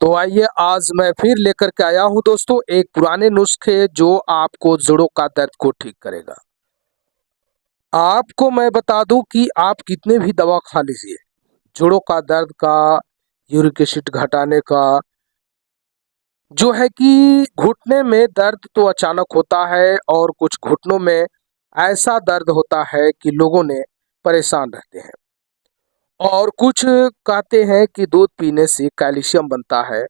तो आइए आज मैं फिर लेकर के आया हूं दोस्तों एक पुराने नुस्खे जो आपको जोड़ों का दर्द को ठीक करेगा। आपको मैं बता दूं कि आप कितने भी दवा खा लीजिए, जोड़ों का दर्द का, यूरिक एसिड घटाने का, जो है कि घुटने में दर्द तो अचानक होता है और कुछ घुटनों में ऐसा दर्द होता है कि लोगों ने परेशान रहते हैं। और कुछ कहते हैं कि दूध पीने से कैल्शियम बनता है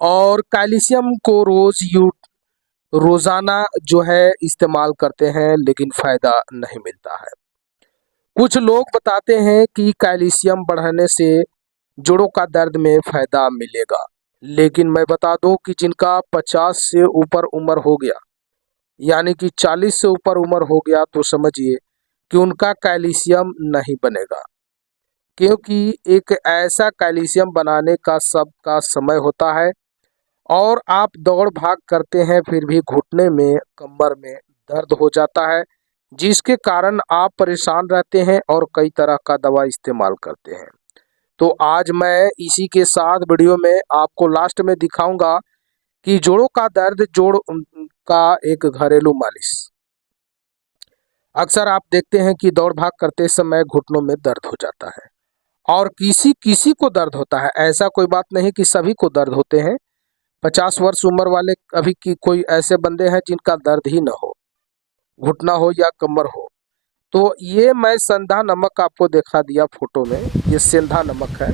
और कैल्शियम को रोजाना जो है इस्तेमाल करते हैं लेकिन फायदा नहीं मिलता है। कुछ लोग बताते हैं कि कैल्शियम बढ़ने से जोड़ों का दर्द में फायदा मिलेगा, लेकिन मैं बता दूं कि जिनका 50 से ऊपर उम्र हो गया, यानी कि 40 से ऊपर उम्र हो गया, तो समझिए कि उनका कैल्शियम नहीं बनेगा, क्योंकि एक ऐसा कैल्शियम बनाने का सबका समय होता है। और आप दौड़ भाग करते हैं फिर भी घुटने में, कमर में दर्द हो जाता है, जिसके कारण आप परेशान रहते हैं और कई तरह का दवा इस्तेमाल करते हैं। तो आज मैं इसी के साथ वीडियो में आपको लास्ट में दिखाऊंगा कि जोड़ों का दर्द, का एक घरेलू मालिश। अक्सर आप देखते हैं कि दौड़ भाग करते समय घुटनों में दर्द हो जाता है और किसी किसी को दर्द होता है, ऐसा कोई बात नहीं कि सभी को दर्द होते हैं। 50 वर्ष उम्र वाले अभी की कोई ऐसे बंदे हैं जिनका दर्द ही न हो, घुटना हो या कमर हो। तो ये मैं सेंधा नमक आपको दिखा दिया फोटो में, ये सेंधा नमक है।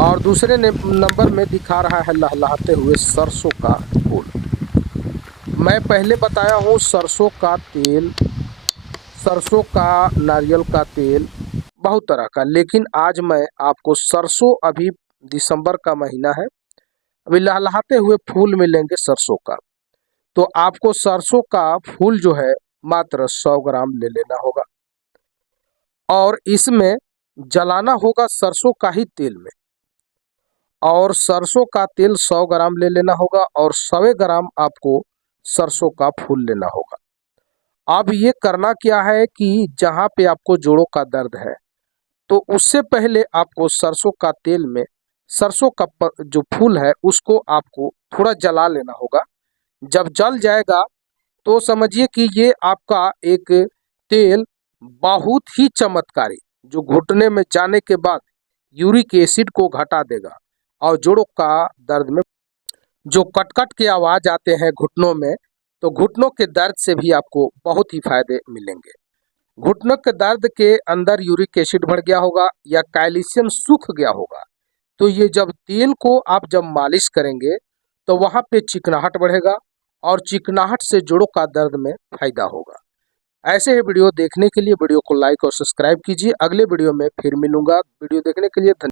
और दूसरे नंबर में दिखा रहा है लहलहाते हुए सरसों का फूल। मैं पहले बताया हूँ सरसों का तेल, सरसों का, नारियल का तेल, बहुत तरह का, लेकिन आज मैं आपको सरसों, अभी दिसंबर का महीना है, अभी लहलहाते हुए फूल मिलेंगे सरसों का। तो आपको सरसों का फूल जो है मात्र 100 ग्राम ले लेना होगा और इसमें जलाना होगा सरसों का ही तेल में। और सरसों का तेल 100 ग्राम ले लेना होगा और 100 ग्राम आपको सरसों का फूल लेना होगा। अब ये करना क्या है कि जहाँ पे आपको जोड़ों का दर्द है, तो उससे पहले आपको सरसों का तेल में सरसों का जो फूल है उसको आपको थोड़ा जला लेना होगा। जब जल जाएगा तो समझिए कि ये आपका एक तेल बहुत ही चमत्कारी, जो घुटने में जाने के बाद यूरिक एसिड को घटा देगा और जोड़ों का दर्द में जो कटकट के आवाज आते हैं घुटनों में, तो घुटनों के दर्द से भी आपको बहुत ही फायदे मिलेंगे। घुटनों के दर्द के अंदर यूरिक एसिड बढ़ गया होगा या कैल्शियम सूख गया होगा, तो ये जब तेल को आप जब मालिश करेंगे तो वहाँ पे चिकनाहट बढ़ेगा और चिकनाहट से जोड़ों का दर्द में फायदा होगा। ऐसे ही वीडियो देखने के लिए वीडियो को लाइक और सब्सक्राइब कीजिए। अगले वीडियो में फिर मिलूंगा। वीडियो देखने के लिए धन्यवाद।